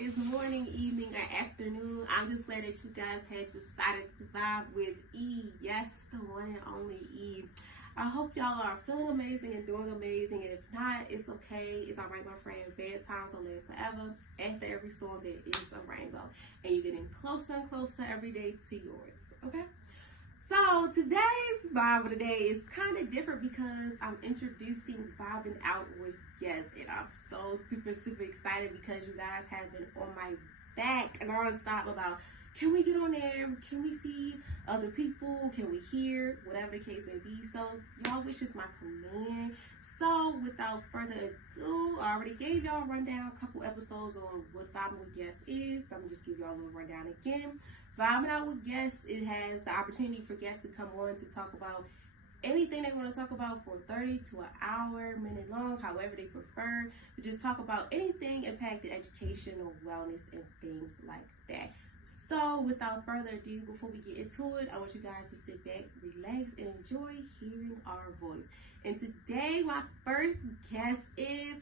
it's morning, evening, or afternoon. I'm just glad that you guys had decided to vibe with E. Yes, the one and only E. I hope y'all are feeling amazing and doing amazing. And if not, it's okay. It's all right, my friend. Bad times don't last forever. After every storm, there is a rainbow. And you're getting closer and closer every day to yours. Okay? So today's vibe of the day is kind of different because I'm introducing vibing out with guests, and I'm so super excited because you guys have been on my back non-stop about, can we get on there? Can we see other people? Can we hear? Whatever the case may be. So y'all wish is my command. So without further ado, I already gave y'all a rundown, a couple episodes on what vibing with guests is. So I'm gonna just give y'all a little rundown again. Vibing out with guests, it has the opportunity for guests to come on to talk about anything they want to talk about for 30 to an hour, minute long, however they prefer. To just talk about anything impacting education or wellness and things like that. So without further ado, before we get into it, I want you guys to sit back, relax, and enjoy hearing our voice. And today, my first guest is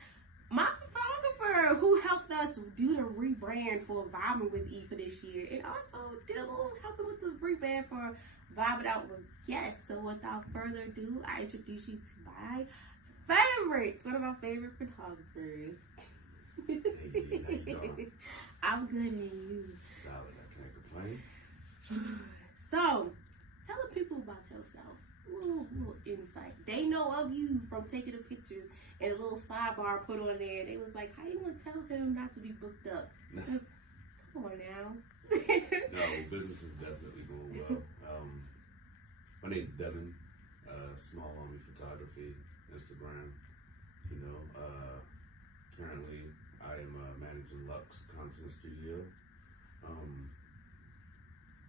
my photographer who helped us do the rebrand for Vibing with E for this year, and also did a little helping with the rebrand for Vibing Out with Guests. So without further ado, I introduce you to my favorites, one of my favorite photographers. Hey, I'm good, and you? Solid, I can't complain. So, tell the people about yourself. A little insight. They know of you from taking the pictures and a little sidebar put on there. They was like, how you gonna tell him not to be booked up? Come on now. No, business is definitely going well. My name's Devin, Small Homie Photography, Instagram. Currently I am managing Lux Content Studio.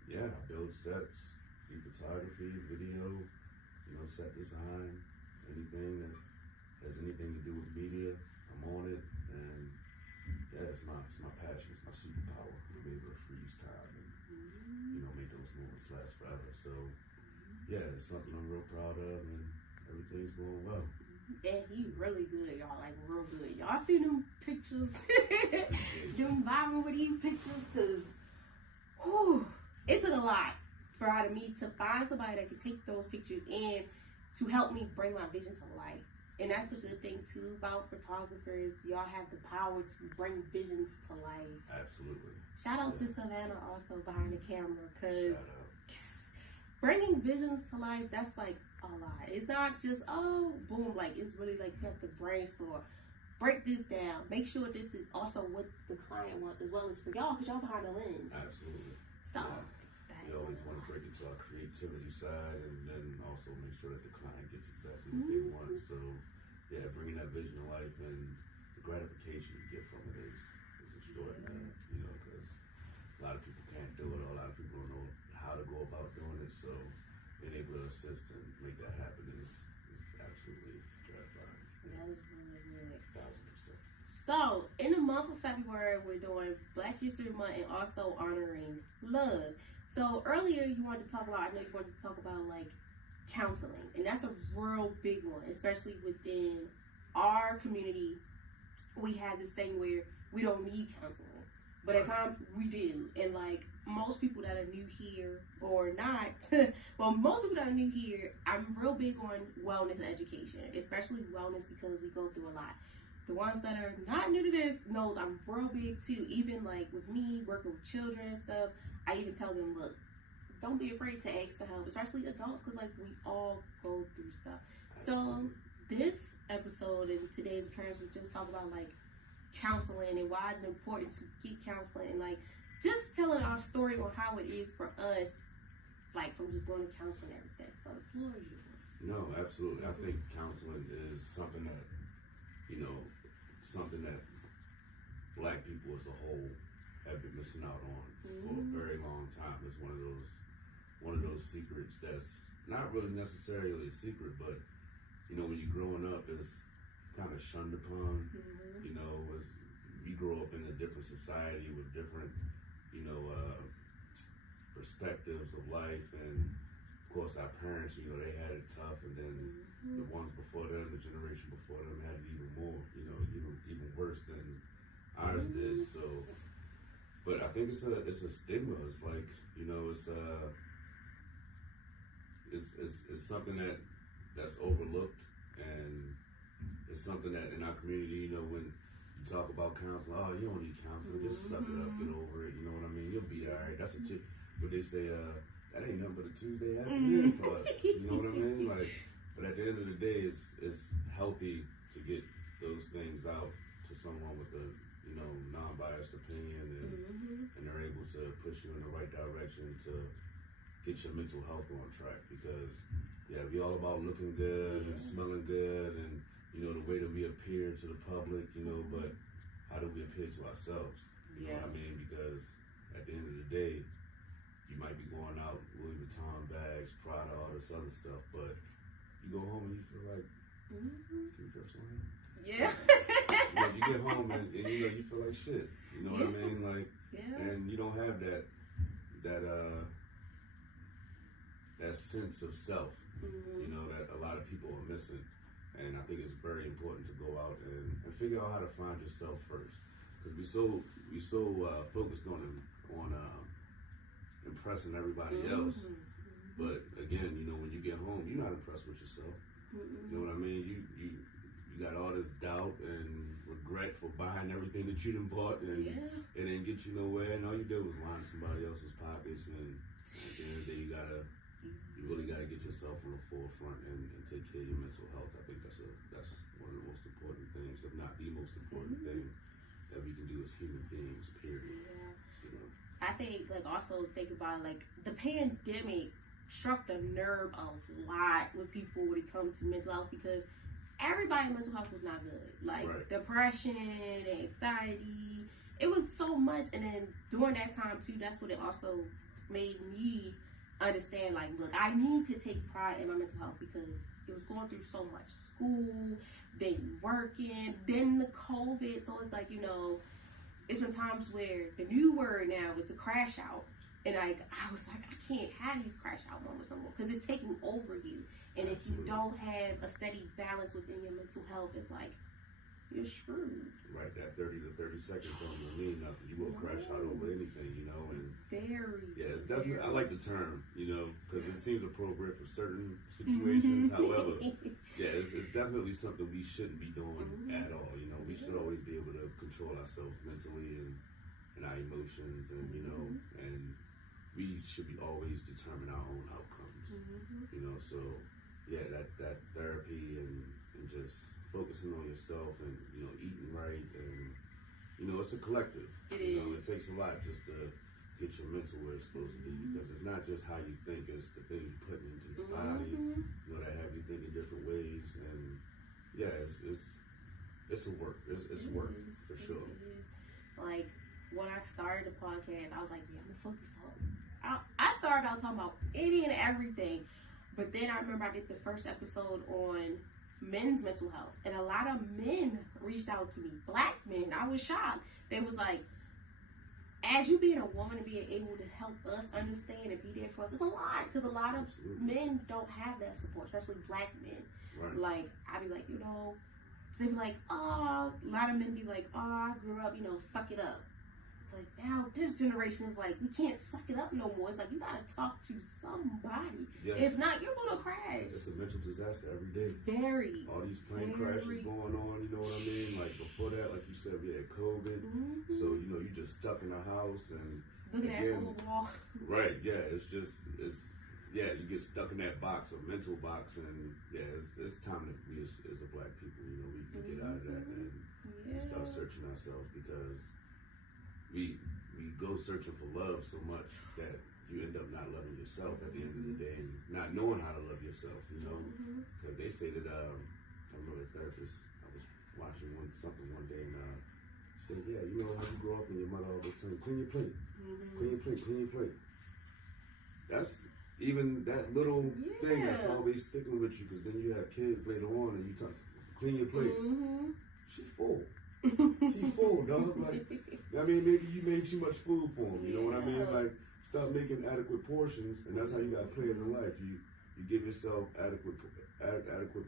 I build sets, do photography, video, set design, anything that has anything to do with media, I'm on it, and it's my passion, it's my superpower to be able to freeze time and make those moments last forever. So it's something I'm real proud of, and everything's going well. And he really good, y'all, like real good. Y'all see them pictures, them Vibing with E pictures, because it took a lot for out of me to find somebody that could take those pictures and to help me bring my vision to life. And that's the good thing too about photographers. Y'all have the power to bring visions to life. Absolutely. Shout out to Savannah also behind the camera, because bringing visions to life, that's like a lot. It's not just, boom, like it's really like you have to brainstorm. Break this down. Make sure this is also what the client wants as well as for y'all, because y'all behind the lens. Absolutely. So we always want to break it to our creativity side, and then also make sure that the client gets exactly what they want. So bringing that vision to life, and the gratification you get from it is extraordinary, because a lot of people can't do it, or a lot of people don't know how to go about doing it. So being able to assist and make that happen is absolutely gratifying. That is really good. 1000%. So, in the month of February, we're doing Black History Month and also honoring love. So, earlier you wanted to talk about, I know you wanted to talk about like counseling, and that's a real big one, especially within our community. We have this thing where we don't need counseling, but at times we do. And like most people that are new here or not, well, most people that are new here, I'm real big on wellness and education, especially wellness, because we go through a lot. The ones that are not new to this knows I'm real big too. Even like with me working with children and stuff, I even tell them, look, don't be afraid to ask for help, especially adults, because like we all go through stuff. So this episode and today's appearance, we just talk about like counseling and why it's important to get counseling, and like just telling our story on how it is for us, like from just going to counseling and everything. So the floor is yours. No, absolutely. I think counseling is something that Black people as a whole have been missing out on for a very long time. It's one of those secrets that's not really necessarily a secret, but when you're growing up, it's kind of shunned upon. As we grow up in a different society with different perspectives of life, and of course our parents, they had it tough, and then the ones before them, the generation before them, had it even more, even worse than ours did. So But I think it's a stigma. It's like, you know, it's something that's overlooked, and it's something that in our community, you know, when you talk about counseling, oh, you don't need counseling, just suck it up, get over it. You know what I mean? You'll be all right. That's a tip. But they say, that ain't nothing but a Tuesday afternoon for us. You know what I mean? Like, but at the end of the day, it's healthy to get those things out to someone with a, you know, non-biased opinion, and they're able to push you in the right direction to get your mental health on track. Because yeah, we all about looking good and smelling good, and you know the way that we appear to the public, you know, but how do we appear to ourselves? You know what I mean? Because at the end of the day, you might be going out Louis Vuitton bags, Prada, all this other stuff, but you go home and you feel like, can you curse on here? Yeah. You know, you get home and you know you feel like shit. You know what I mean? Like, and you don't have that sense of self. You know, that a lot of people are missing. And I think it's very important to go out and figure out how to find yourself first, because we so focused on impressing everybody else. But again, you know, when you get home, you're not impressed with yourself. You know what I mean? You got all this doubt and regret for buying everything that you done bought, and it didn't get you nowhere. And all you did was line somebody else's pockets. And at the end of the day, you really gotta get yourself on the forefront and take care of your mental health. I think that's one of the most important things, if not the most important thing that we can do as human beings, period. You know? I think, like, also think about, like, the pandemic struck the nerve a lot with people when it comes to mental health, because everybody's mental health was not good. Like, depression, anxiety, it was so much. And then during that time too, that's what it also made me understand, like, look, I need to take pride in my mental health, because it was going through so much school, then working, then the COVID. So it's like, you know, it's been times where the new word now is to crash out. And like, I was like, I can't have these crash out moments no more, because it's taking over you. And if you don't have a steady balance within your mental health, it's like, you're screwed. Right, that 30 to 30 seconds don't mean nothing. You will crash out over anything, you know. And it's definitely, I like the term, you know, because it seems appropriate for certain situations. However, it's definitely something we shouldn't be doing at all. You know, we should always be able to control ourselves mentally and our emotions, and you know, and we should be always determine our own outcomes. You know, so that therapy and just focusing on yourself, and you know, eating right, and you know, it's a collective. You know, it takes a lot just to get your mental where it's supposed to be, because it's not just how you think, it's the things you put into your body, you know, that have you thinking different ways. And it's a work. It's work for sure. Like, when I started the podcast, I was like, I'm gonna focus on. I started out talking about any and everything, but then I remember I did the first episode on men's mental health, and a lot of men reached out to me, black men. I was shocked. They was like, as you being a woman and being able to help us understand and be there for us, it's a lot, because a lot of men don't have that support, especially black men. Like, I'd be like, you know, they be like, oh, a lot of men be like, oh, I grew up, you know, suck it up. Like, now this generation is like, we can't suck it up no more. It's like, you gotta talk to somebody. If not, you're gonna crash. It's a mental disaster every day. Very. All these plane crashes going on, you know what I mean? Like, before that, like you said, we had COVID. So, you know, you just stuck in the house and looking at full wall. Right, you get stuck in that box, a mental box, and it's time that we as a black people, you know, we can get out of that and start searching ourselves, because we go searching for love so much that you end up not loving yourself at the end of the day, and not knowing how to love yourself, you know, because they say that, I remember a therapist, I was watching something one day, and he said, you know how you grow up and your mother always tells you, clean your plate, clean your plate, clean your plate. That's even that little thing that's always sticking with you, because then you have kids later on and you talk, clean your plate. She full. He full, dog. Like, I mean, maybe you made too much food for him. You know what I mean? Like, stop making adequate portions, and that's how you got to play it in life. You give yourself adequate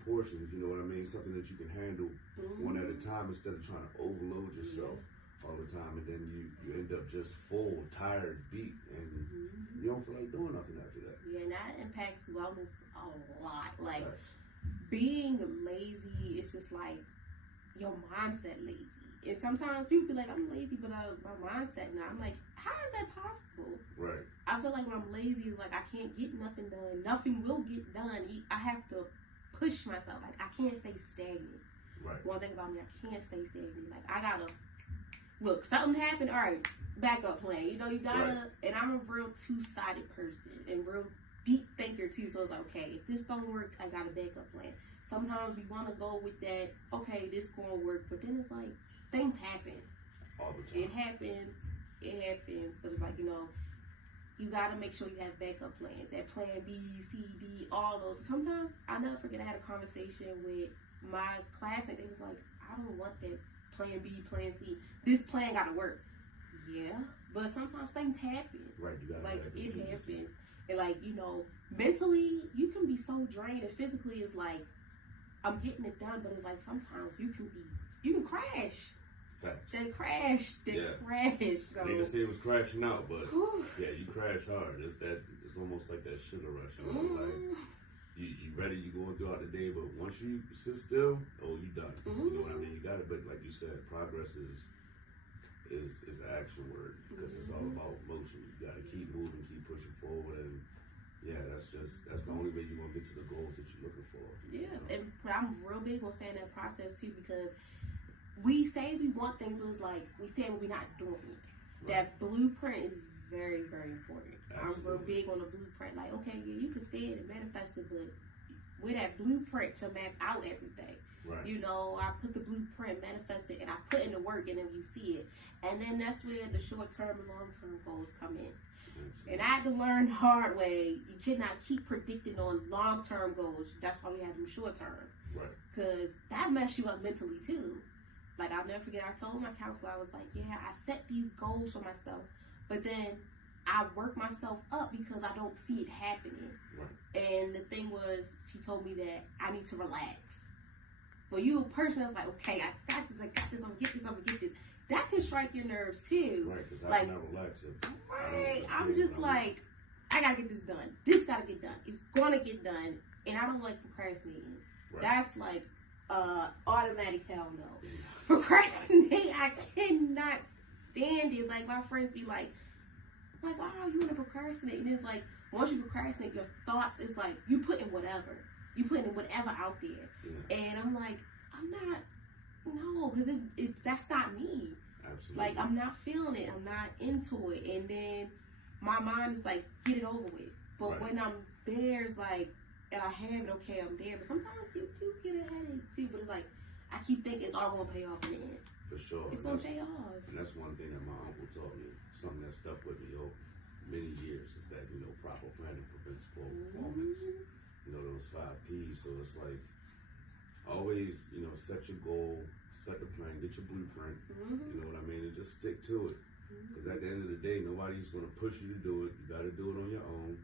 portions. You know what I mean? Something that you can handle one at a time, instead of trying to overload yourself all the time, and then you end up just full, tired, beat, and you don't feel like doing nothing after that. Yeah, and that impacts wellness a lot. Like, Facts. being lazy is just like your mindset lazy. And sometimes people be like, I'm lazy, but my mindset now. I'm like, how is that possible? Right. I feel like when I'm lazy, it's like I can't get nothing done. Nothing will get done. I have to push myself. Like, I can't stay stagnant. Right. One thing about me, I can't stay stagnant. Like, I gotta look, something happened, all right, backup plan. You know, you gotta, Right. and I'm a real two-sided person and real deep thinker too. So it's like, okay, if this don't work, I got a backup plan. Sometimes we want to go with that, okay, this gonna work, but then it's like, things happen. All the time. It happens, but it's like, you know, you gotta make sure you have backup plans, that plan B, C, D, all those. Sometimes, I'll never forget, I had a conversation with my classmate. They was like, I don't want that plan B, plan C. This plan gotta work. Yeah, but sometimes things happen. Right, you gotta like, have it contingency. happens. And like, you know, mentally, you can be so drained, and physically, it's like, I'm getting it done, but it's like, sometimes you can crash. Facts. They crash. So, I didn't say it was crashing out, but yeah, you crash hard. It's almost like that sugar rush. You know? Like you ready, you going throughout the day, but once you sit still, oh, you done. You know what I mean? You got it, but like you said, progress is an action word because it's all about motion. You got to keep moving, keep pushing forward, and yeah, that's the only way you're gonna get to the goals that you're looking for. Yeah, and I'm real big on saying that process too, because we say we want things, but it's like we say we're not doing it. Right. That blueprint is very, very important. Absolutely. I'm real big on the blueprint. Like, okay, yeah, you can say it and manifest it, but with that blueprint to map out everything. Right. You know, I put the blueprint, manifest it, and I put in the work, and then you see it. And then that's where the short-term and long-term goals come in. Absolutely. And I had to learn the hard way. You cannot keep predicting on long-term goals. That's why we have them short-term. Right. Because that messes you up mentally, too. Like, I'll never forget, I told my counselor, I was like, yeah, I set these goals for myself, but then I work myself up because I don't see it happening. Right. And the thing was, she told me that I need to relax. When you're a person that's like, okay, I got this, I'm gonna get this, that can strike your nerves too. Right, because like, I cannot relax it. Right, I'm just like, I gotta get this done. This gotta get done. It's gonna get done. And I don't like procrastinating. Right. That's like, automatic hell no. Procrastinate, I cannot stand it. Like, my friends be like, oh, you want to procrastinate? And it's like, once you procrastinate, your thoughts is like, you put in whatever out there. Yeah. And I'm like, no, because that's not me. Absolutely. Like, I'm not feeling it. I'm not into it. And then my mind is like, get it over with. But right. When I'm there, it's like, and I have it, okay, I'm there. But sometimes you do get a headache too. But it's like, I keep thinking it's all going to pay off in the end. For sure. It's going to pay off. And that's one thing that my uncle taught me. Something that stuck with me over many years is that, proper planning prevents poor performance. Those 5 P's. So it's like, always, set your goal, set the plan, get your blueprint. You know what I mean? And just stick to it. Because at the end of the day, nobody's going to push you to do it. You got to do it on your own.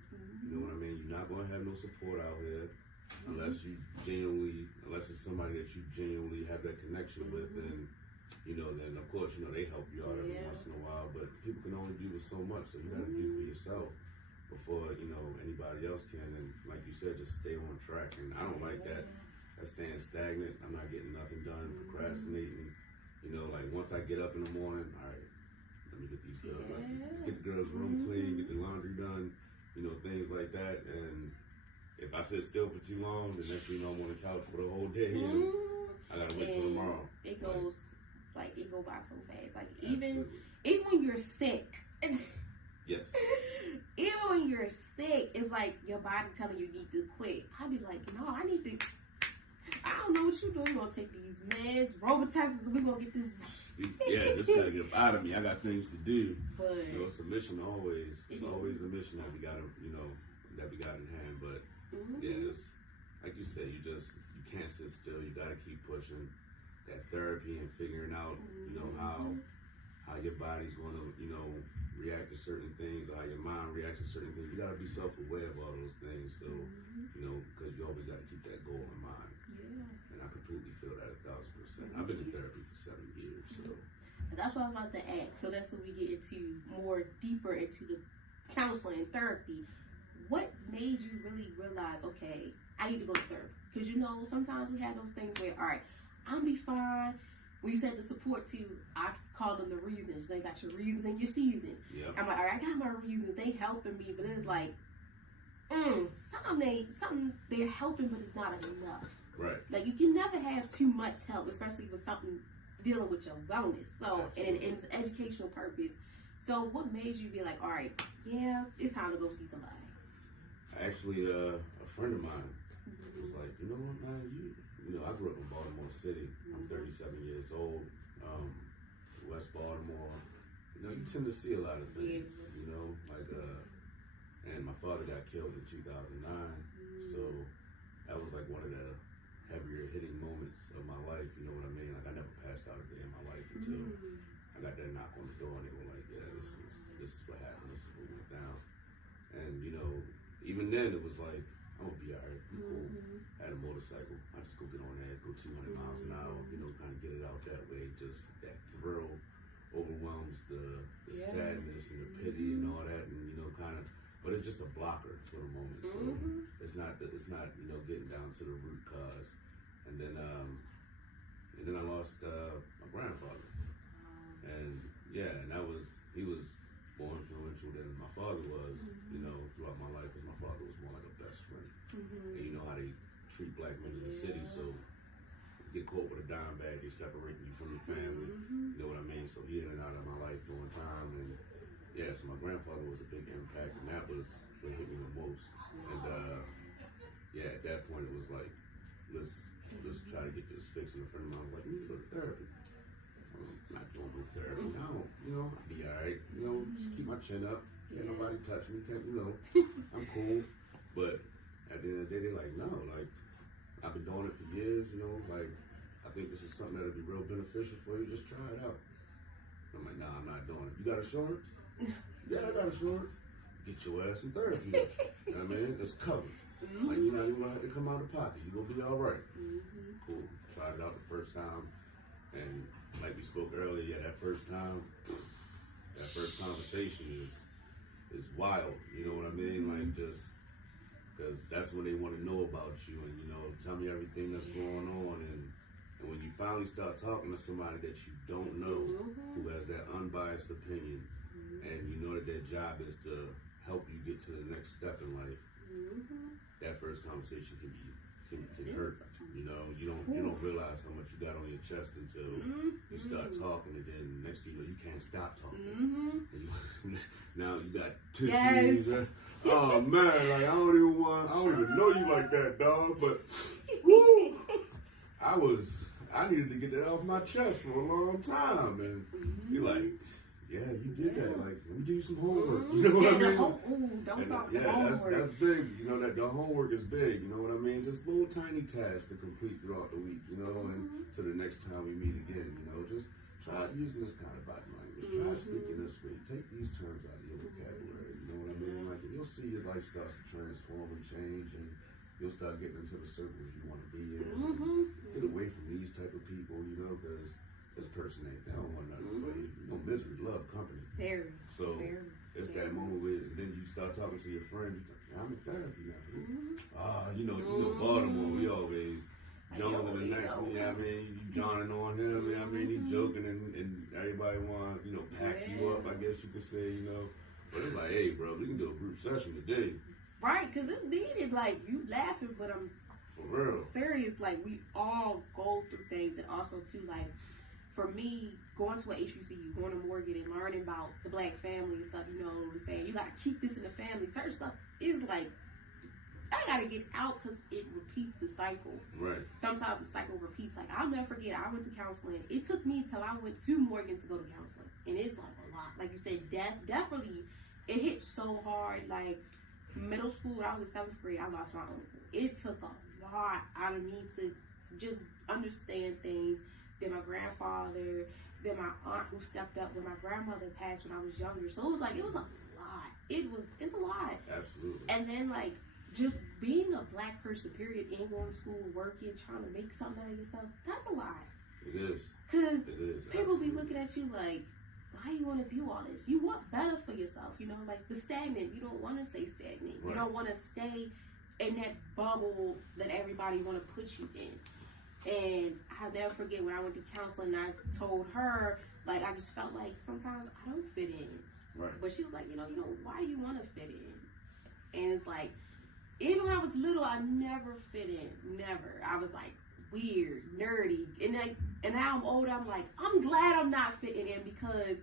You know what I mean? You're not going to have no support out here. Unless it's somebody that you genuinely have that connection with, and then of course they help you out every once in a while. But people can only do so much, so you got to do for yourself before anybody else can. And like you said, just stay on track. And I don't like that. That's staying stagnant. I'm not getting nothing done. Procrastinating. Like once I get up in the morning, all right, let me get these girls, get the girls' room clean, get the laundry done, things like that. And if I sit still for too long, the next thing I'm on the couch for the whole day, and I gotta wait till tomorrow. It goes it go by so fast. Like Absolutely. even when you're sick. Yes. Even when you're sick, it's like your body telling you need to quit. I'd be like, no, I need to. I don't know what you're doing. We're gonna take these meds, Robitussin, and we're gonna get this. Yeah, this gotta get out of me. I got things to do. But it's a mission always. It's always a mission that we got in hand. But yeah, it's like you said, you can't sit still. You gotta keep pushing. That therapy and figuring out, how your body's gonna, react to certain things, or how your mind reacts to certain things. You gotta be self-aware of all those things. So, because you always gotta keep that goal in mind. Yeah. And I completely feel that 1,000%. I've been in therapy for 7 years, so. That's what I was about to ask. So that's when we get into more deeper into the counseling and therapy. What made you really realize, okay, I need to go to therapy? Because you know, sometimes we have those things where, all right, I'll be fine. When you said the support too, I call them the reasons. They got your reasons and your seasons. Yep. I'm like, all right, I got my reasons. They helping me, but it's like, something they're helping, but it's not enough. Right. Like you can never have too much help, especially with something dealing with your wellness. So, and it's an educational purpose. So, what made you be like, all right, yeah, it's time to go see somebody? Actually, a friend of mine was like, you know what, man, you know, I grew up in Baltimore City. I'm 37 years old. West Baltimore. You know, you tend to see a lot of things. You know, like, and my father got killed in 2009, so that was like one of the heavier hitting moments of my life. You know what I mean? Like, I never passed out a day in my life until I got that knock on the door, and they were like, yeah, this is what happened. This is what went down. And you know, even then it was like, I'm gonna be alright. I'm cool. I had a motorcycle. I just go get on there, go 200 miles an hour. You know, kind of get it out that way. Just that thrill overwhelms the sadness and the pity and all that, and you know, kind of. But it's just a blocker for the moment. So it's not you know, getting down to the root cause. And then I lost my grandfather. And yeah, and he was more influential than my father was, you know, throughout my life, because my father was more like a best friend. And you know how they treat black men in the city, so get caught with a dime bag, they separate you from your family. You know what I mean? So he in and out of my life during time, and yeah, so my grandfather was a big impact, and that was what hit me the most. And yeah, at that point it was like, let's try to get this fixed. And a friend of mine was like, you need to go to therapy. I'm not doing no therapy. I don't, you know, I'll be alright. You know, just keep my chin up. Can't nobody touch me. Can't, you know, I'm cool. But at the end of the day, they're like, no, like, I've been doing it for years, you know, like, I think this is something that'll be real beneficial for you. Just try it out. I'm like, nah, I'm not doing it. You got insurance? Yeah, I got insurance. Get your ass in therapy. You know what I mean? It's covered. Like, you know, you won't have to come out of pocket. You're going to be all right. Cool. Tried it out the first time. And like we spoke earlier, yeah, that first conversation is wild. You know what I mean? Like, just because that's when they want to know about you and, you know, tell me everything that's going on. And when you finally start talking to somebody that you don't know, who has that unbiased opinion, and you know that their job is to help you get to the next step in life, that first conversation can hurt. You know, you don't realize how much you got on your chest until you start talking, and then next thing you know, you can't stop talking. And now you got tissues. Oh man, like I don't even know you like that, dog. But woo, I needed to get that off my chest for a long time, and you're like, yeah, you did that. Like, let me do you some homework. You know what I mean? Don't stop the homework. That's big. You know, that the homework is big. You know what I mean? Just little tiny tasks to complete throughout the week, you know, and to the next time we meet again, you know, just try using this kind of body language. Try speaking this way. Take these terms out of your vocabulary. You know what I mean? Like, you'll see your life starts to transform and change, and you'll start getting into the circles you want to be in. Get away from these type of people, you know, because this person they don't want nothing for you. You know, misery, love, company. So it's that moment where then you start talking to your friend. You I'm in therapy now. You know, Baltimore. We always Jones in the next one. You know what I mean? You joining on him. You know what I mean? He joking and everybody want pack you up. I guess you could say. You know, but it's like, hey, bro, we can do a group session today. Right, because it's needed. Like, you laughing, but I'm for real serious. Like, we all go through things, and also too, like, for me, going to a HBCU, going to Morgan and learning about the black family and stuff, you know, saying you gotta keep this in the family. Certain stuff is like, I gotta get out because it repeats the cycle. Right. Sometimes the cycle repeats. Like, I'll never forget, I went to counseling. It took me till I went to Morgan to go to counseling, and it's like a lot. Like you said, definitely, it hit so hard. Like, middle school, when I was in 7th grade, I lost my uncle. It took a lot out of me to just understand things. Then my grandfather, then my aunt who stepped up when my grandmother passed when I was younger. So it was a lot. It's a lot. Absolutely. And then, like, just being a black person, period, and going to school, working, trying to make something out of yourself, that's a lot. It is. Because people absolutely. be looking at you like, why you want to do all this? You want better for yourself, you know, like the stagnant. You don't want to stay stagnant. Right. You don't want to stay in that bubble that everybody want to put you in. And I'll never forget when I went to counseling, I told her, like, I just felt like sometimes I don't fit in. Right. But she was like, you know, why do you want to fit in? And it's like, even when I was little, I never fit in. Never. I was like weird, nerdy. And now I'm older, I'm like, I'm glad I'm not fitting in because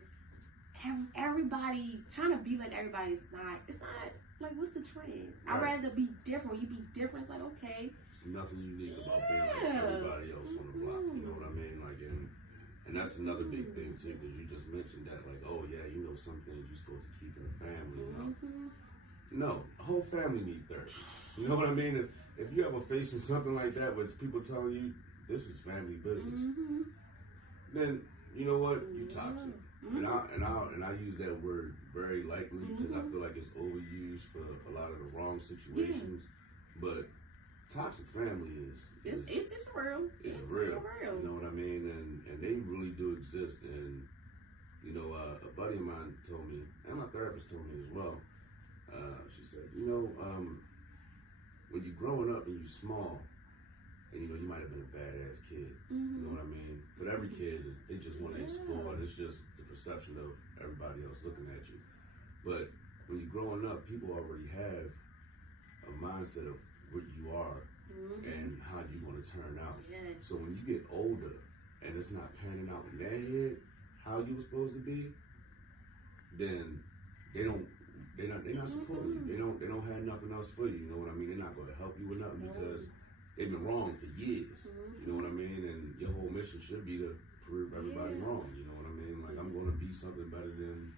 everybody, trying to be like everybody is not, it's not, like, what's the trend? Right. I'd rather be different. When you be different, it's like, okay. There's nothing unique about being like everybody else on the block. You know what I mean? Like, and that's another big thing too, because you just mentioned that, like, oh yeah, you know, some things you're supposed to keep in the family. You know? No, the whole family needs therapy. You know what I mean? If you ever facing something like that, where people telling you this is family business, then you know what? You toxic. And I use that word very lightly because I feel like it's overused for a lot of the wrong situations. But toxic family is it's real. It's real. You know what I mean? And they really do exist. And you know, a buddy of mine told me, and my therapist told me as well. She said, you know, when you're growing up and you're small, and you know you might have been a badass kid. You know what I mean? But every kid, they just want to explore. It's just the perception of everybody else looking at you. But when you're growing up, people already have a mindset of what you are and how you're going to turn out. Yes. So when you get older and it's not panning out in their head how you were supposed to be, then they're not supporting you. They don't have nothing else for you. You know what I mean? They're not going to help you with nothing because they've been wrong for years. You know what I mean? And your whole mission should be to prove everybody wrong. You know what I mean? Like, I'm going to be something better than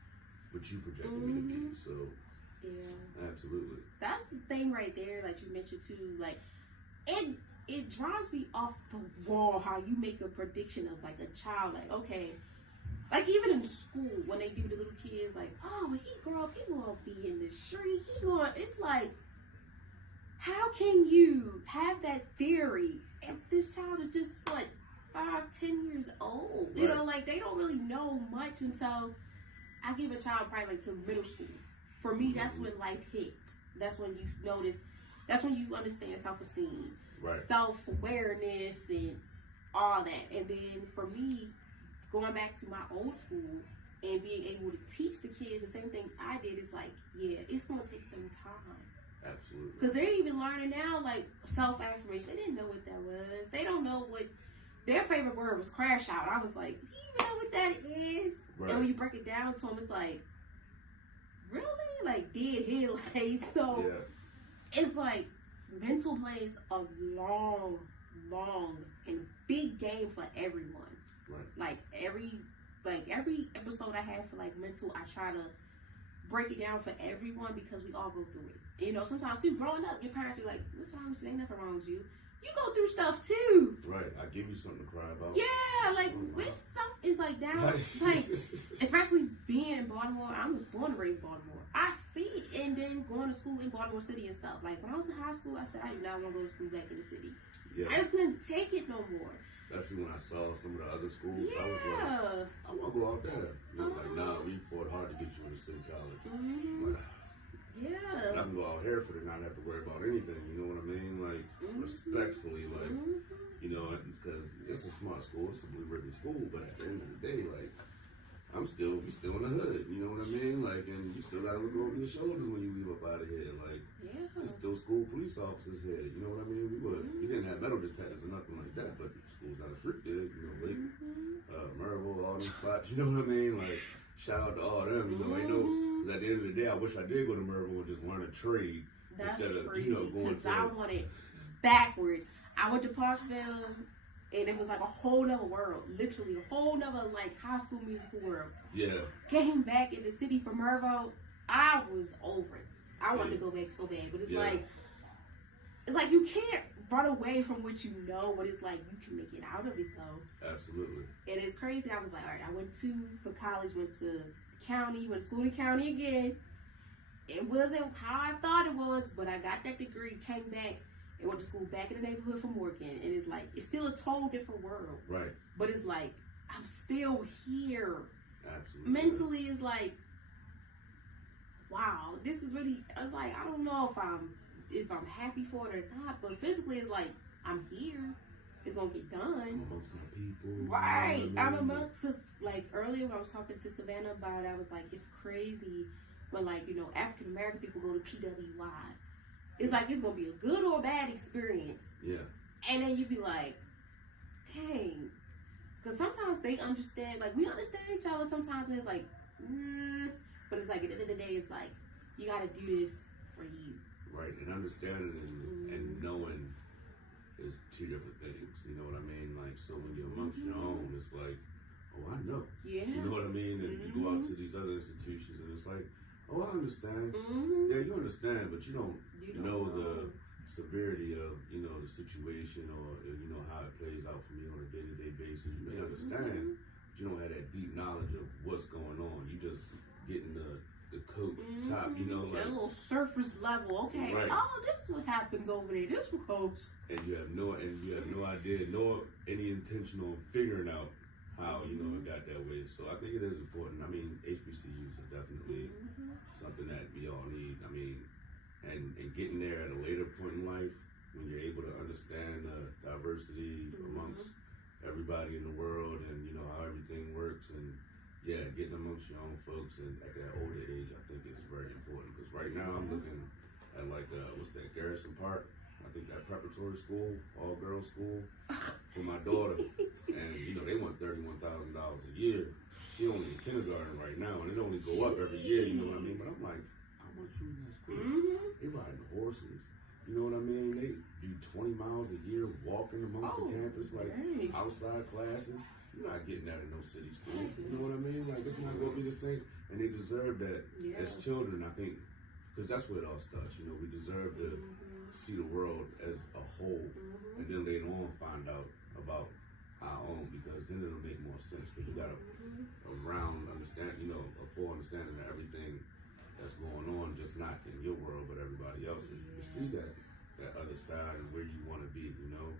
what you projected me to be. So, yeah, absolutely. That's the thing right there, like you mentioned too. Like, it drives me off the wall how you make a prediction of like a child. Like, okay, like even in school when they give the little kids like, oh, when he grow up, he gonna be in the street. It's like, how can you have that theory if this child is just what 5-10 years old? You know, like they don't really know much until I give a child probably like to middle school. For me, that's when life hit. That's when you notice. That's when you understand self-esteem, self-awareness, and all that. And then for me, going back to my old school and being able to teach the kids the same things I did, it's like, yeah, it's gonna take them time. Absolutely. Because they're even learning now, like, self-affirmation. They didn't know what that was. They don't know what... Their favorite word was crash out. I was like, do you know what that is? Right. And when you break it down to them, it's like, really? Like, dead headlights. So, it's like, mental plays a long and big game for everyone. Right. Like, every episode I have for, like, mental, I try to break it down for everyone because we all go through it. You know, sometimes too, growing up, your parents be like, what's wrong with you? Ain't nothing wrong with you. You go through stuff too. Right. I give you something to cry about. Yeah, like, which stuff is like down, like, especially being in Baltimore. I was born and raised in Baltimore. I see it, and then going to school in Baltimore City and stuff. Like, when I was in high school, I said, I do not want to go to school back in the city. Yeah. I just couldn't take it no more. Especially when I saw some of the other schools. I was like, I want to go out there. You know, like, nah, we fought hard to get you into city college. Like, yeah. And I can go out here for to not have to worry about anything. You know what I mean? Like, respectfully, like, you know, because it's a smart school, it's a blue ribbon school, but at the end of the day, like, we still in the hood. You know what I mean? Like, and you still gotta look over your shoulders when you leave up out of here. Like, there's still school police officers here. You know what I mean? We didn't have metal detectors or nothing like that, but the school's not a strict did. You know, like, Merville, all them spots. You know what I mean? Like, shout out to all them. You know, ain't no. At the end of the day, I wish I did go to Merville and just learn a trade instead of crazy, you know going to. I want it backwards. I went to Parkville, and it was like a whole nother world, literally a whole nother like high school musical world. Yeah. Came back in the city from Merville, I was over it. I wanted to go back so bad, but it's like you can't run away from what you know. But it's like you can make it out of it though. Absolutely. And it's crazy. I was like, all right, I went for college, went to county, went to school in the county again. It wasn't how I thought it was, but I got that degree, came back, and went to school back in the neighborhood from working, and it's like it's still a total different world. Right. But it's like I'm still here. Absolutely. Mentally, it's like, wow, this is really. It's like I don't know if I'm happy for it or not, but physically, it's like I'm here. It's gonna get done. I'm amongst my people. Right. You know what I I'm mean? amongst, because like earlier when I was talking to Savannah about it, I was like, it's crazy when like, you know, African American people go to PWIs. It's like it's gonna be a good or bad experience. Yeah. And then you be like, dang. Because sometimes they understand, like we understand each other sometimes, and it's like, but it's like at the end of the day, it's like, you gotta do this for you. Right. And understanding and knowing is two different things. You know what I mean? Like, so when you're amongst your own, it's like, oh, I know. Yeah. You know what I mean? And you go out to these other institutions, and it's like, oh, I understand. Yeah, you understand, but you don't know the severity of, you know, the situation, or, you know, how it plays out for me on a day-to-day basis. You may understand, but you don't have that deep knowledge of what's going on. You just getting the coat top, you know, like that little surface level. Okay, right. Oh, this is what happens over there. This what goes. And you have no idea, nor any intention on figuring out how, you know, it got that way. So I think it is important. I mean, HBCUs are definitely something that we all need. I mean, and getting there at a later point in life, when you're able to understand the diversity amongst everybody in the world, and you know how everything works, and yeah, getting amongst your own folks, and at that older age, I think is very important. Because right now I'm looking at like what's that, Garrison Park? I think that preparatory school, all girls school for my daughter, and you know they want $31,000 a year. She only in kindergarten right now, and it only go up every year. You know what I mean? But I'm like, how much you in that school? They riding horses. You know what I mean? They do 20 miles a year walking amongst the campus, like outside classes. You're not getting that in no city schools. You know what I mean? Like, it's not going to be the same. And they deserve that as children, I think, because that's where it all starts. You know, we deserve to see the world as a whole, and then later on find out about our own, because then it'll make more sense. Because you got a round understanding, you know, a full understanding of everything that's going on, just not in your world, but everybody else's. You see that other side and where you want to be, you know.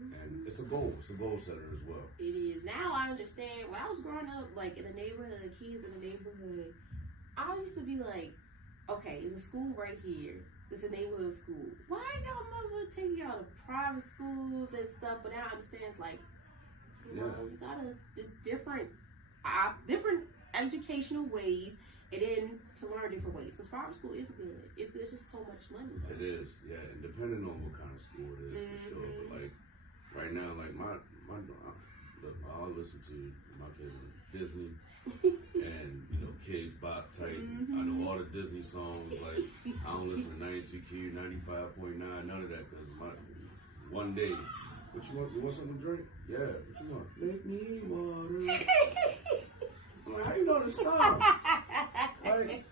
And it's a goal setter as well. It is. Now I understand. When I was growing up, like in the neighborhood, kids in the neighborhood, I used to be like, okay, there's a school right here. It's a neighborhood school. Why ain't y'all mother taking y'all to private schools and stuff? But now I understand it's like, you know, you gotta, it's different educational ways, and then to learn different ways. Because private school is good. It's good. It's just so much money. It is, yeah. And depending on what kind of school it is, for sure. But like, right now, like my all I listen to my kids are Disney and, you know, Kids Bop type. I know all the Disney songs. Like, I don't listen to 92Q, 95.9, none of that. Because one day, what you want? You want something to drink? Yeah. What you want? Make me water. I'm like, how you know this song? Like,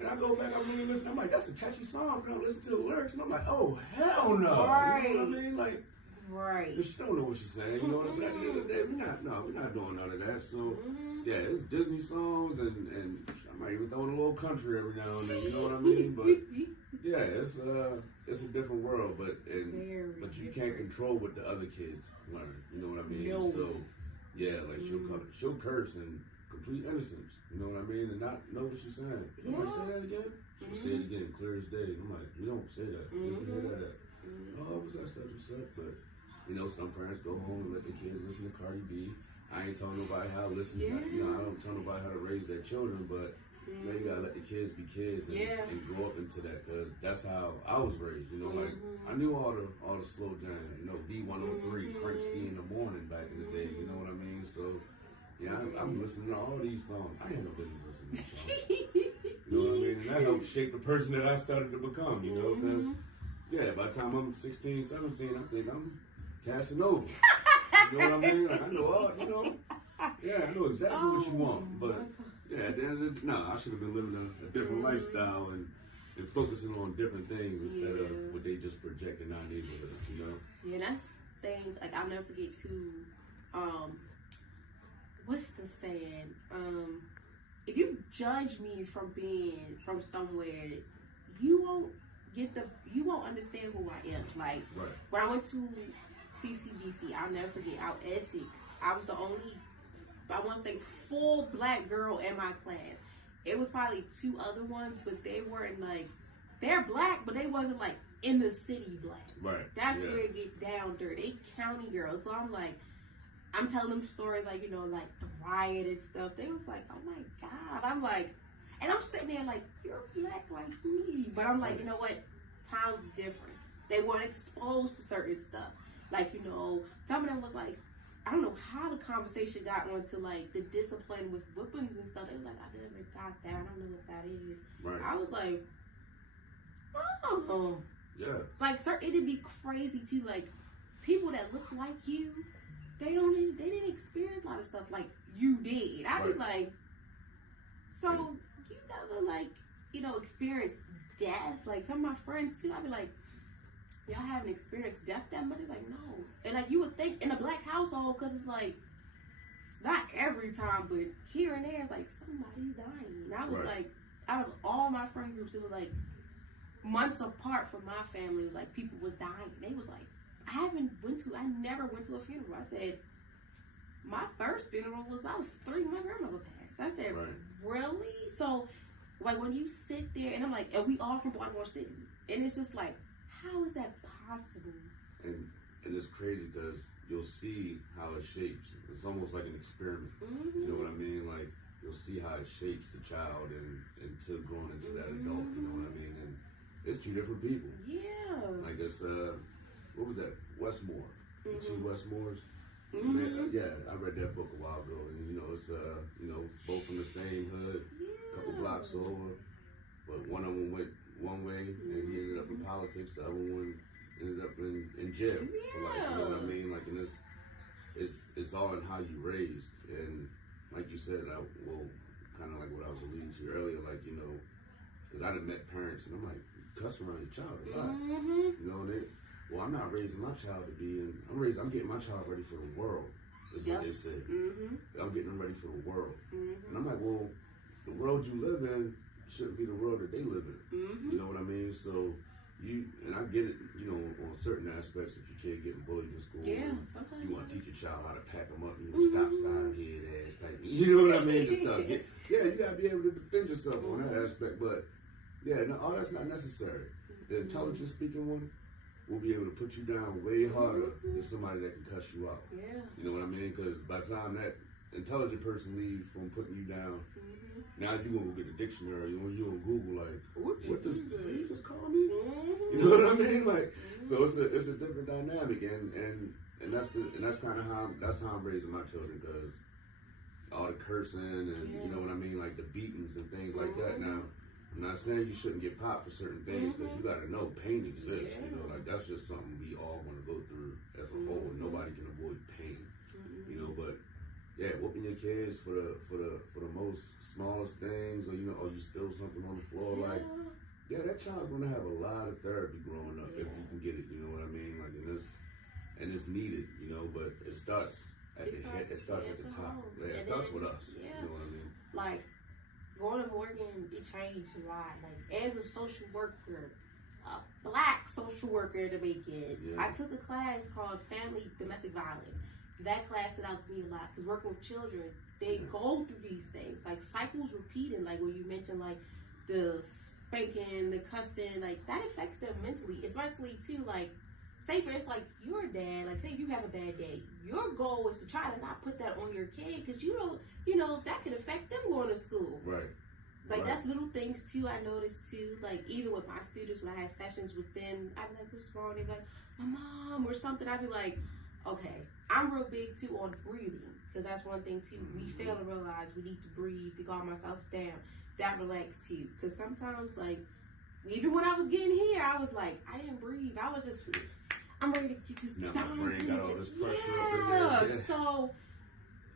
and I go back, I really listen. I'm like, that's a catchy song. And I listen to the lyrics, and I'm like, oh hell no! Right. You know what I mean? Like, right. But she don't know what she's saying. You know what I mean? At the end of the day, we're not doing none of that. So yeah, it's Disney songs, and I might even throw in a little country every now and then. You know what I mean? But yeah, it's a different world. But you can't control what the other kids learn. You know what I mean? No. So yeah, like she'll curse in complete innocence. You know what I mean? And not know what she's saying. You want to say that again? She'll say it again, clear as day. I'm like, we don't say that. We don't hear that. Oh, was that such and such? But you know, some parents go home and let their kids listen to Cardi B. I ain't telling nobody how to listen. You know, I don't tell nobody how to raise their children, but you know, you gotta let the kids be kids and grow up into that, because that's how I was raised. You know, like I knew all the slow jams. You know, D103, Frank Ski in the morning back in the day. You know what I mean? So yeah, I'm listening to all these songs. I ain't no business listening to these songs. You know what I mean? And that helped shape the person that I started to become. You know, because yeah, by the time I'm 16, 17, I think I'm casting over. You know what I mean? Like, I know all, you know. Yeah, I know exactly what you want. But yeah, at the end of the day, I should have been living a different lifestyle and focusing on different things instead of what they just project in our neighborhood, you know? Yeah, that's things, like, I'll never forget too, what's the saying? If you judge me from being from somewhere, you won't you won't understand who I am. Like, Right. when I went to CCBC, I'll never forget, out Essex, I was the only, I want to say, full black girl in my class. It was probably 2 other ones, but they weren't like, they're black, but they wasn't like in the city black. Right. That's Yeah. where it get down dirty. They county girls. So I'm like, I'm telling them stories like, you know, like the riot and stuff. They was like, oh my God. I'm like, and I'm sitting there like, you're black like me. But I'm like, you know what? Times is different. They weren't exposed to certain stuff. Like, you know, some of them was like, I don't know how the conversation got onto like the discipline with whippings and stuff. They was like, I never got that. I don't know what that is. Right. I was like, oh. Yeah. It's like, sir, it'd be crazy too. Like, people that look like you, they didn't experience a lot of stuff like you did. I'd be like, so you never like, you know, experienced death? Like some of my friends too, I'd be like, y'all haven't experienced death that much? It's like, no. And like, you would think in a black household, because it's like, not every time, but here and there, it's like somebody's dying. And I was like, out of all my friend groups, it was like months apart from my family, it was like people was dying. They was like, I never went to a funeral. I said, my first funeral was, I was 3 when my grandmother passed. I said, really? So, like, when you sit there, and I'm like, and we all from Baltimore City, and it's just like, how is that possible? And it's crazy because you'll see how it shapes. It's almost like an experiment. You know what I mean? Like, you'll see how it shapes the child and until growing into that adult. You know what I mean? And it's 2 different people. Yeah. Like it's what was that? Westmore. The 2 Westmores. Yeah, I read that book a while ago, and you know it's you know, both from the same hood, a couple blocks over, but one of them went one way and he ended up in politics. The other one ended up in jail for life. You know what I mean? Like, and it's all in how you raised, and like you said, well, kind of like what I was alluding to earlier, like, you know, because I done met parents and I'm like, cuss around your child a lot. You know, well, I'm not raising my child to be in, I'm getting my child ready for the world, is what they said. I'm getting them ready for the world. And I'm like, well, the world you live in shouldn't be the world that they live in. You know what I mean? So, and I get it, you know, on certain aspects, if your kid getting bullied in school, sometimes you want to teach your child how to pack them up, you know, stop sign, head, ass type, you know what I mean, and stuff. You got to be able to defend yourself on that aspect, but, yeah, no, all that's not necessary. The intelligent speaking one will be able to put you down way harder than somebody that can cuss you out. You know what I mean? Because by the time that intelligent person leaves from putting you down, now you gonna go get a dictionary, or you on Google, like, what does you just call me? You know what I mean? Like, so it's a different dynamic, and that's kind of how I'm raising my children, because all the cursing and you know what I mean, like the beatings and things like that. Now, I'm not saying you shouldn't get popped for certain things, because you got to know pain exists. You know, like that's just something we all want to go through as a whole. Nobody can avoid pain. You know, but yeah, whooping your kids for the most smallest things, or you know, or you spill something on the floor, like that child's gonna have a lot of therapy growing up if you can get it. You know what I mean? Like, and it's needed. You know, but it starts at the head. It starts at the top. Yeah, it starts with us. You know what I mean? Like, going to Morgan, it changed a lot. Like, as a social worker, a black social worker to begin, I took a class called Family Domestic Violence. That class stood out to me a lot, because working with children, they go through these things, like cycles repeating, like when you mentioned like the spanking, the cussing, like that affects them mentally, especially too, like, say for instance, like you're a dad, like say you have a bad day, your goal is to try to not put that on your kid, because you don't, you know, that could affect them going to school. Like, that's little things too, I noticed too, like even with my students, when I had sessions with them, I'd be like, what's wrong? They'd be like, my mom or something. I'd be like, okay, I'm real big too on breathing, because that's one thing too, we fail to realize we need to breathe to calm ourselves down. That relax too, because sometimes, like, even when I was getting here, I was like, I didn't breathe. I was just, I'm ready to get this my done. brain got all this pressure up in there. So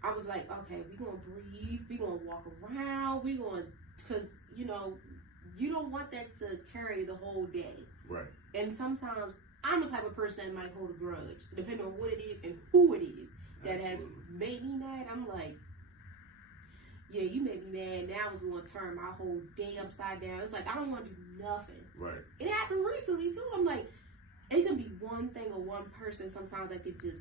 I was like, okay, we're gonna breathe, we're gonna walk around, we're gonna, because you know, you don't want that to carry the whole day. And sometimes I'm the type of person that might hold a grudge, depending on what it is and who it is that has made me mad. I'm like, yeah, you made me mad. Now it's going to turn my whole day upside down. It's like, I don't want to do nothing. Right. It happened recently, too. I'm like, it can be one thing or one person sometimes that could just,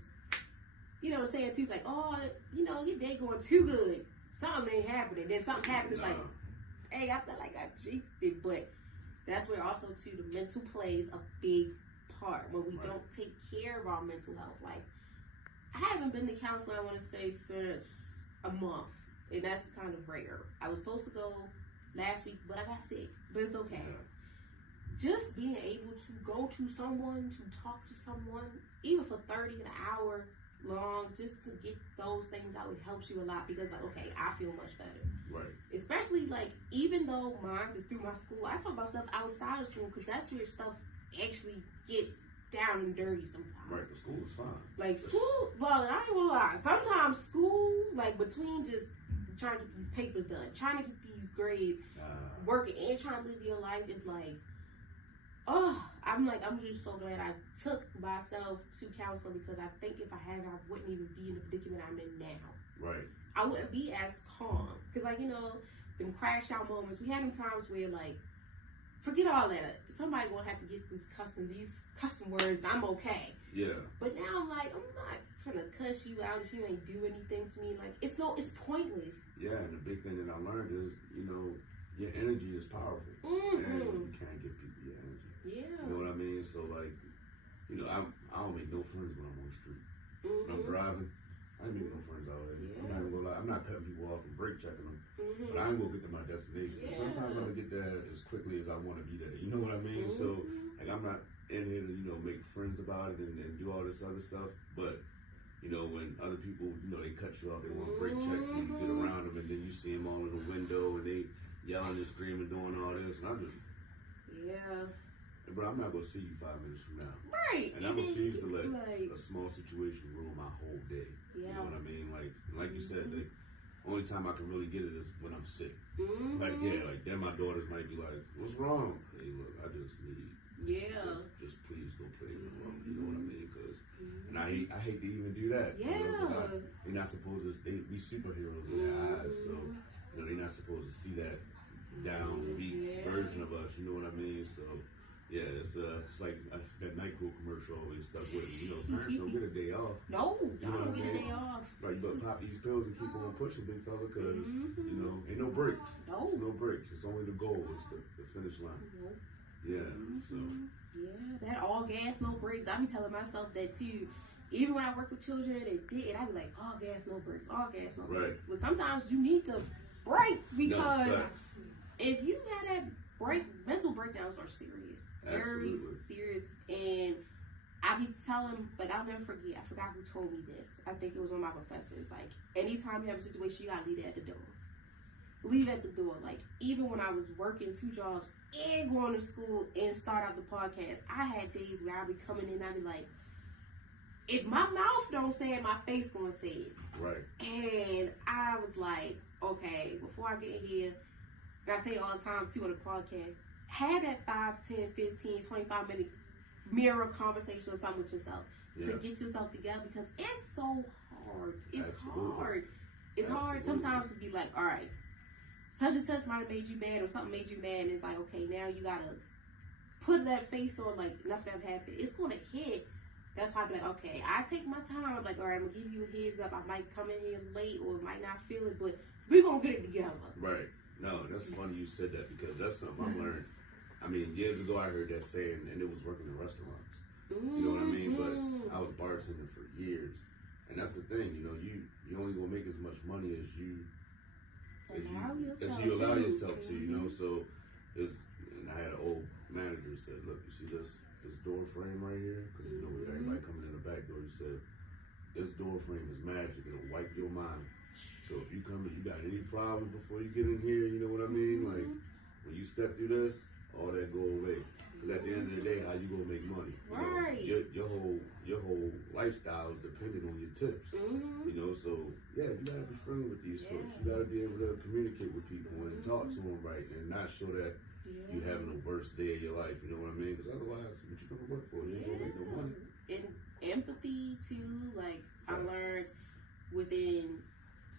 you know what I'm saying, too. It's like, oh, you know, your day going too good. Something ain't happening. Then something happens, like, hey, I feel like I jinxed it. But that's where also, too, the mental plays a big part when we don't take care of our mental health. Like, I haven't been to counseling, I want to say, since a month. And that's kind of rare. I was supposed to go last week, but I got sick. But it's okay. Just being able to go to someone, to talk to someone, even for 30 an hour long, just to get those things out, it helps you a lot because, like, okay, I feel much better. Right. Especially, like, even though mine is through my school, I talk about stuff outside of school because that's where stuff actually gets down and dirty sometimes. Right, the school is fine. Like, school, well, I ain't gonna lie. Sometimes school, like, between just trying to get these papers done, trying to get these grades, working and trying to live your life is like, oh, I'm just so glad I took myself to counseling because I think if I had, I wouldn't even be in the predicament I'm in now. Right. I wouldn't be as calm. Because, like, you know, them crash out moments, we had them times where, like, forget all that. Somebody gonna have to get these custom words, and I'm okay. Yeah. But now I'm like, I'm not trying to cuss you out if you ain't do anything to me. Like, it's pointless. Yeah, and the big thing that I learned is, you know, your energy is powerful. Mm-hmm. And you can't give people your energy. Yeah. You know what I mean? So, like, you know, I don't make no friends when I'm on the street. When I'm driving, I ain't making no friends out there. I'm not even gonna lie. I'm not cutting people off and brake checking them. But I ain't gonna get to my destination. Yeah. Sometimes I'm gonna get there as quickly as I want to be there. You know what I mean? So, like, I'm not in here to, you know, make friends about it and do all this other stuff. But, you know, when other people, you know, they cut you off, they want to brake check you, you get around them, and then you see them all in the window and they yelling and screaming, doing all this, and I'm just, but I'm not gonna see you 5 minutes from now. Right. And I refuse to let a small situation ruin my whole day. Yeah. You know what I mean? Like you said, the only time I can really get it is when I'm sick. Like, yeah, like then my daughters might be like, "What's wrong?" Hey, look, I just need. Just please don't play in the room. You know what I mean? Because, and I hate to even do that. Yeah. You know, they're not supposed to be superheroes in their eyes, so you know they're not supposed to see that downbeat version of us. You know what I mean? So. Yeah, it's like that NyQuil commercial always stuck with me. You know, parents don't get a day off. No, you know don't get a day off. Like, you better pop these pills and keep on pushing, big fella, because, you know, ain't no breaks. No. There's no breaks. It's only the goal. It's the finish line. Yeah, so. Yeah, that all gas, no brakes. I be telling myself that, too. Even when I work with children, they did, I be like, all gas, no brakes, all gas, no brakes. But sometimes you need to brake because if you had that mental breakdowns are serious. Very serious. And I be telling, like, I'll never forget. I forgot who told me this. I think it was one of my professors. Like, anytime you have a situation, you gotta leave it at the door. Leave it at the door. Like, even when I was working 2 jobs and going to school and start out the podcast, I had days where I'd be coming in and I'd be like, if my mouth don't say it, my face gonna say it. Right. And I was like, okay, before I get here, and I say it all the time too on the podcast, have that 5, 10, 15, 25 minute mirror conversation or something with yourself to get yourself together because it's so hard. It's hard. It's hard sometimes to be like, all right, such and such might have made you mad or something made you mad. And it's like, okay, now you gotta put that face on like nothing ever happened. It's gonna hit. That's why I be like, okay, I take my time. I'm like, all right, I'm gonna give you a heads up. I might come in here late or might not feel it, but we're gonna get it together. Right. No, that's funny you said that because that's something I learned. I mean, years ago I heard that saying, and it was working in restaurants. You know what I mean? But I was bartending for years, and that's the thing. You know, you only gonna make as much money as you allow yourself to. You know, so and I had an old manager who said, "Look, you see this door frame right here? Because you know everybody coming in the back door. He said, this door frame is magic. It'll wipe your mind. So if you come in, you got any problems before you get in here, you know what I mean? Like when you step through this, all that go away. Because at the end of the day, how you gonna make money? You know, your whole lifestyle is dependent on your tips. You know, so yeah, you gotta be friendly with these folks. You gotta be able to communicate with people and talk to them right, and not show that you having the worst day of your life. You know what I mean? Because otherwise, what you come to work for? You ain't gonna make no money. And empathy too, like I learned within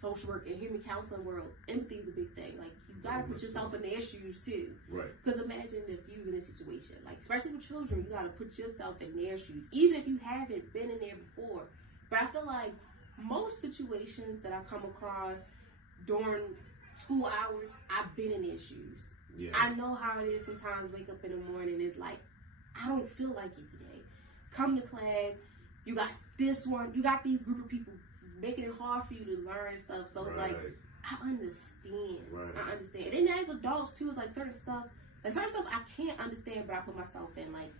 social work and human counseling world, empathy is a big thing. Like, you gotta put yourself in their shoes too. Right. Because imagine if you was in a situation, like, especially with children, you gotta put yourself in their shoes, even if you haven't been in there before. But I feel like most situations that I come across during school hours, I've been in their shoes. Yeah. I know how it is sometimes. Wake up in the morning, it's like, I don't feel like it today. Come to class, you got this one, you got these group of people making it hard for you to learn and stuff. So it's like, I understand. Right. I understand. And then as adults too, it's like certain stuff I can't understand, but I put myself in. Like,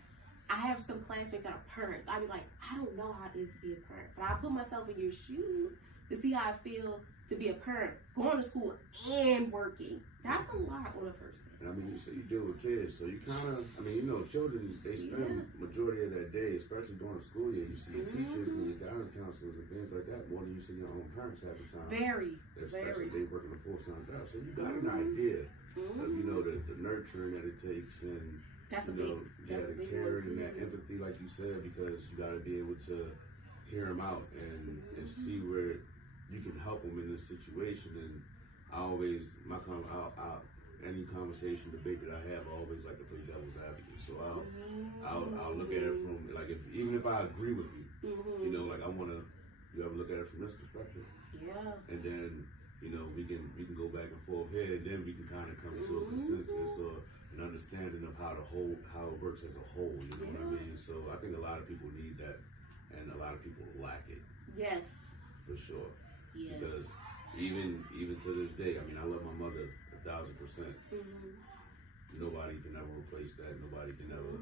I have some classmates that are parents. I be like, I don't know how it is to be a parent, but I put myself in your shoes to see how I feel to be a parent, going to school and working. That's a lot on a person. And I mean, you say you deal with kids, so you kind of, I mean, you know, children, they spend majority of that day, especially during the school year, you see your teachers and your guidance counselors and things like that more than you see your own parents half the time. Very. Especially they working a full-time job. So you got an idea of, you know, the nurturing that it takes and, that's you know, the care and that empathy, like you said, because you got to be able to hear them out and see where you can help them in this situation. And I always, any conversation, debate that I have, I always like to play devil's advocate. So I'll look at it from, like, even if I agree with you, you know, like, you ever look at it from this perspective? Yeah. And then, you know, we can go back and forth here, and then we can kind of come to a consensus or an understanding of how it works as a whole. You know what I mean? So I think a lot of people need that, and a lot of people lack it. Yes. For sure. Yes. Because even to this day, I mean, I love my mother 1,000%. Nobody can ever replace that. Nobody can ever,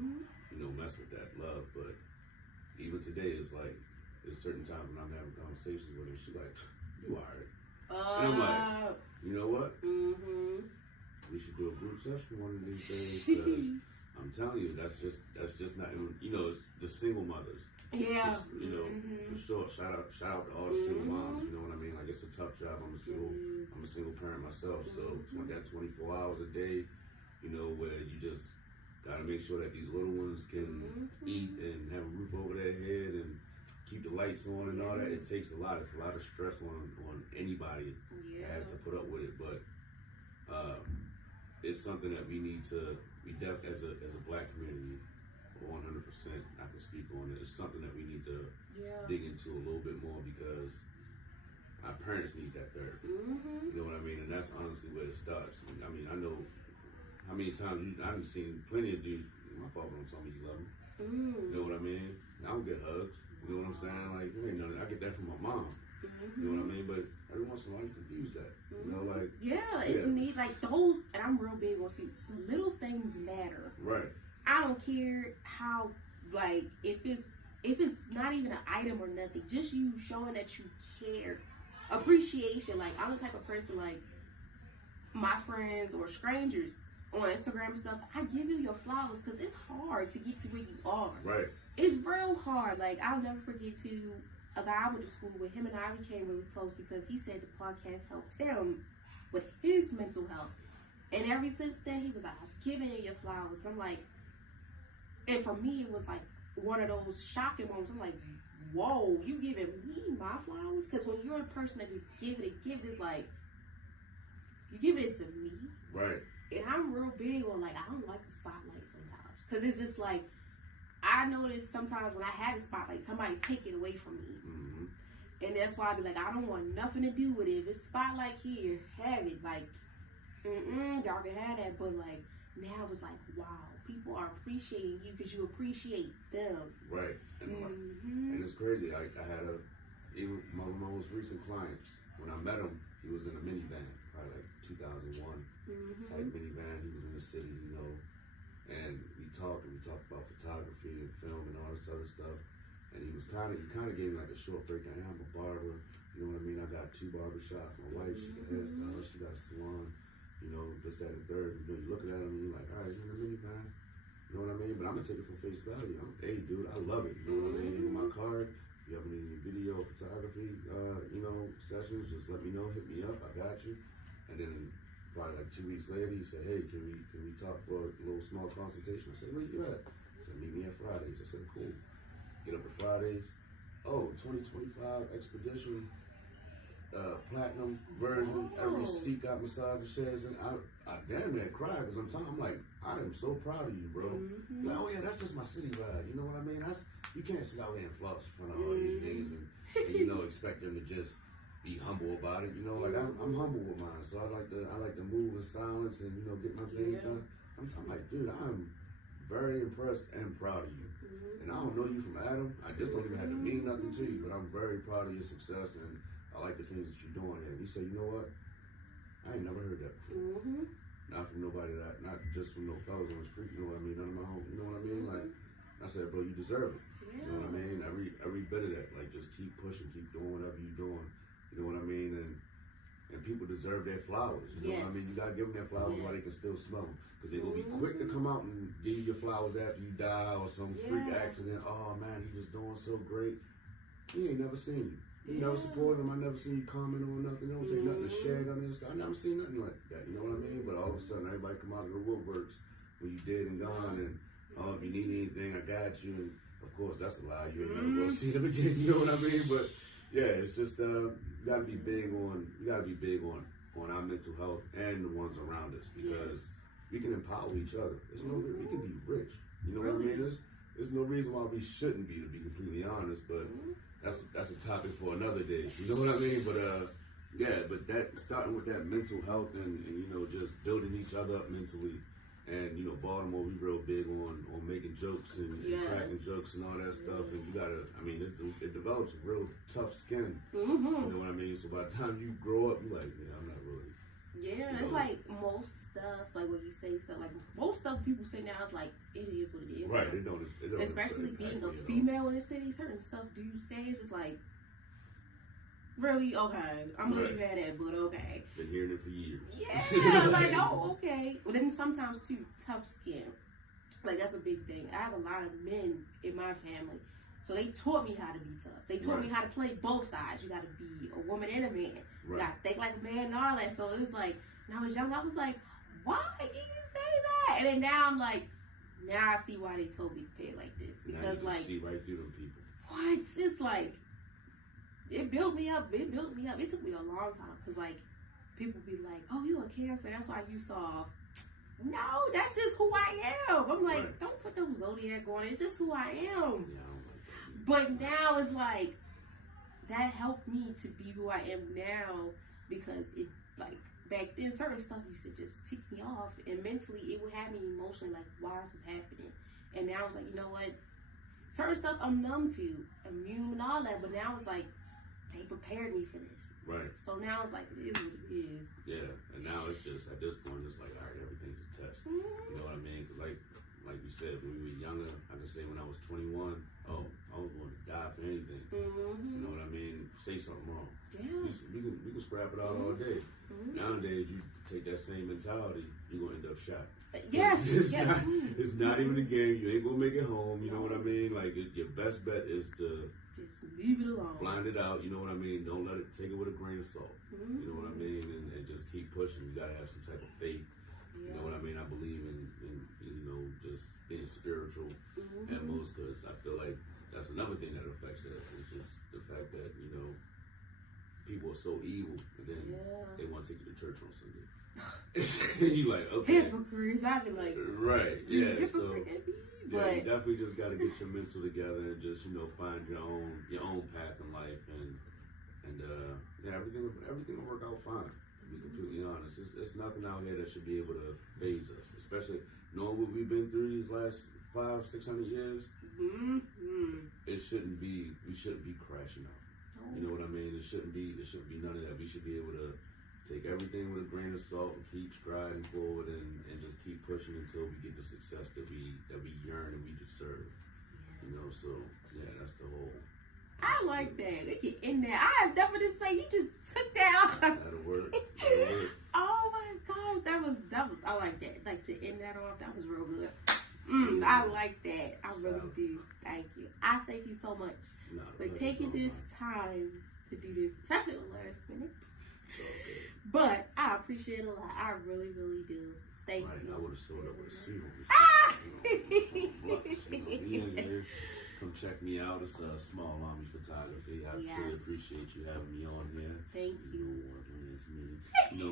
you know, mess with that love. But even today, it's like, there's certain times when I'm having conversations with her, she's like, "You alright?" And I'm like, you know what? We should do a group session one of these days, because I'm telling you, that's just not, you know, it's the single mothers. Yeah. It's, you know, for sure. Shout out to all the single moms. You know what I mean? Like, it's a tough job. I'm a single parent myself. So that 24 hours a day, you know, where you just gotta make sure that these little ones can eat and have a roof over their head and keep the lights on and all that. It takes a lot. It's a lot of stress on anybody that has to put up with it. But it's something that we need to, as a black community, 100%, I can speak on it. It's something that we need to dig into a little bit more, because our parents need that therapy. You know what I mean? And that's honestly where it starts. I mean, I know how many times I've seen plenty of dudes. My father don't tell me you love him. You know what I mean? I don't get hugs. You know what I'm saying? Like, you ain't nothing. I get that from my mom. You know what I mean? But every once in a while, you confuse that. You know, like, it's neat. Like, those, and I'm real big on, see, little things matter. Right. I don't care how, like, if it's not even an item or nothing, just you showing that you care. Appreciation. Like, I'm the type of person, like, my friends or strangers on Instagram and stuff, I give you your flowers because it's hard to get to where you are. Right. It's real hard. Like, I'll never forget a guy I went to school with, him and I became really close because he said the podcast helped him with his mental health. And ever since then, he was like, I've given you your flowers. I'm like, and for me, it was like one of those shocking moments. I'm like, whoa, you giving me my flowers? Because when you're a person that just give it, like, you give it to me. Right. And I'm real big on, like, I don't like the spotlight sometimes. Because it's just like, I notice sometimes when I have a spotlight, somebody take it away from me. And that's why I be like, I don't want nothing to do with it. If it's spotlight here, have it. Like, y'all can have that. But, like, now it's like, wow, people are appreciating you because you appreciate them. Right. And it's crazy. I had even my most recent clients, when I met him, he was in a minivan, probably like 2001 type minivan. He was in the city, you know, and we talked about photography and film and all this other stuff. And he kind of gave me like a short breakdown. I'm a barber, you know what I mean? I got 2 barbershops. My wife, she's a hairstylist. She got a salon, you know, this, that, and third. You know, you look at him and you're like, all right, you're in a minivan. You know what I mean? But I'm gonna take it for face value. Hey, dude, I love it. You know what I mean? My card. If you ever need any video photography, you know, sessions, just let me know. Hit me up. I got you. And then probably like 2 weeks later, he said, hey, can we talk for a little small consultation? I said, where you at? He said, meet me at Fridays. I said, cool. Get up at Fridays. Oh, 2025 expedition. platinum version. Every seat got massage chairs, and I damn near cried because I'm like, I am so proud of you, bro. Like, oh yeah, that's just my city ride. You know what I mean? You can't sit out here and floss in front of all these niggas and expect them to just be humble about it. Like I'm humble with mine, so I like to move in silence and get my things done. I'm like, dude, I'm very impressed and proud of you. And I don't know you from Adam. I just don't even have to mean nothing to you, but I'm very proud of your success, and I like the things that you're doing here. And he said, you know what? I ain't never heard that before. Not from nobody not just from no fellas on the street, you know what I mean? None of my home, you know what I mean? Like, I said, bro, you deserve it. You know what I mean? Every bit of that. Like, just keep pushing, keep doing whatever you're doing. You know what I mean? And people deserve their flowers. You know what I mean? You gotta give them their flowers while they can still smell them. Because they're gonna be quick to come out and give you your flowers after you die or some freak accident. Oh man, he was doing so great. He ain't never seen you. You never supported him. I never seen you comment on nothing. They don't take nothing to share on this. I never seen nothing like that. You know what I mean? But all of a sudden, everybody come out of the woodworks when you dead and gone. And if you need anything, I got you. And of course, that's a lie. You ain't never gonna see them again. You know what I mean? But yeah, it's just you gotta be big on our mental health and the ones around us, because we can empower each other. We can be rich. You know what I mean? There's no reason why we shouldn't be, to be completely honest. But that's a topic for another day. You know what I mean? But but that starting with that mental health and just building each other up mentally. And Baltimore, we real big on making jokes and cracking jokes and all that stuff. And you gotta, it develops a real tough skin. You know what I mean? So by the time you grow up, you're like, I'm not really. Yeah, it's like most stuff, like when you say stuff, like most stuff people say now is like, it is what it is. Right, it don't especially being a female in the city, certain stuff do you say, it's just like, really? Okay. I'm gonna let you have that, but okay. Been hearing it for years. Yeah, like, oh, okay. But then sometimes, too, tough skin. Like, that's a big thing. I have a lot of men in my family, so they taught me how to be tough. They taught me how to play both sides. You gotta be a woman and a man. You gotta think like a man and all that. So it was like, when I was young, I was like, why did you say that? And then now I'm like, now I see why they told me to pay like this. Because, now you see right through them people. What? It's like, it built me up. It took me a long time, because like people be like, "Oh, you a Cancer? That's why you soft." No, that's just who I am. I'm like, don't put no zodiac on it. It's just who I am. But now it's like that helped me to be who I am now, because it, like, back then certain stuff used to just tick me off, and mentally it would have me emotionally like, why is this happening? And now it's like, you know what? Certain stuff I'm numb to, immune and all that. But now it's like, they prepared me for this. Right. So now it's like, it is what it is. Yeah, and now it's just, at this point, it's like, all right, everything's a test. You know what I mean? Because like you said, when we were younger, I can say when I was 21, I was going to die for anything. You know what I mean? Say something wrong. Yeah. We can scrap it out all day. Nowadays, you take that same mentality, you're going to end up shot. Yes. It's not even a game. You ain't going to make it home. You know what I mean? Like, your best bet is to just leave it alone. Blind it out, you know what I mean? Don't let it, take it with a grain of salt. You know what I mean? And just keep pushing. You gotta have some type of faith. You know what I mean? I believe in just being spiritual at most, because I feel like that's another thing that affects us. It's just the fact that, people are so evil, and then they want to take you to church on Sunday. And you like, okay. Hypocrites, I'd be like, right, yeah. So but you definitely just got to get your mental together and just find your own path in life, and everything will work out fine. To be completely honest, it's nothing out here that should be able to phase us, especially knowing what we've been through these last 500-600 years. We shouldn't be crashing out. You know what I mean? It shouldn't be none of that. We should be able to take everything with a grain of salt and keep striding forward and just keep pushing until we get the success that we yearn and we deserve. So yeah, that's the whole. I like that. They get in there. I definitely say you just took that off. That'll work. Oh my gosh, that was I like that. Like, to end that off, that was real good. I like that. I really do. Thank you. I thank you so much for taking this time to do this, especially the last minute. Okay. But I appreciate it a lot. I really, really do. Thank you. I would have sold up with a suit. Come check me out. It's Small Army Photography. I truly appreciate you having me on here. Thank you.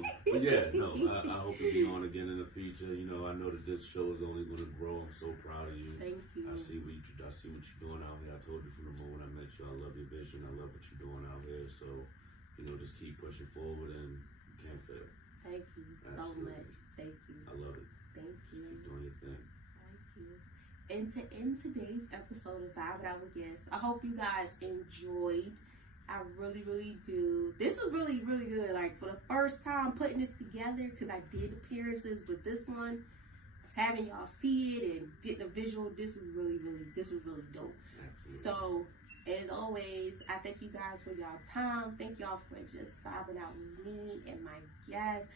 But yeah, no, I hope to be on again in the future. You know, I know that this show is only going to grow. I'm so proud of you. Thank you. I see what you're doing out here. I told you from the moment I met you, I love your vision. I love what you're doing out here. So, you know, just keep pushing forward and you can't fail. Thank you so much. Thank you. I love it. Thank you. Keep doing your thing. Thank you. And to end today's episode of Vibe It Out with Guests, I hope you guys enjoyed. I really, really do. This was really, really good. Like, for the first time putting this together, because I did appearances with this one, having y'all see it and getting a visual, this was really dope. Absolutely. So, as always, I thank you guys for y'all time. Thank y'all for just vibing out with me and my guests.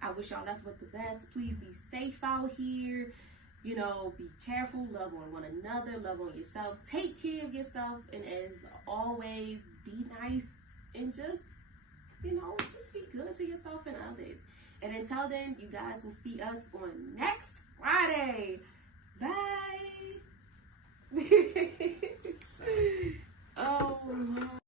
I wish y'all nothing but the best. Please be safe out here. You know, be careful, love on one another, love on yourself, take care of yourself, and as always, be nice and just, you know, just be good to yourself and others. And until then, you guys will see us on next Friday. Bye. Oh, my.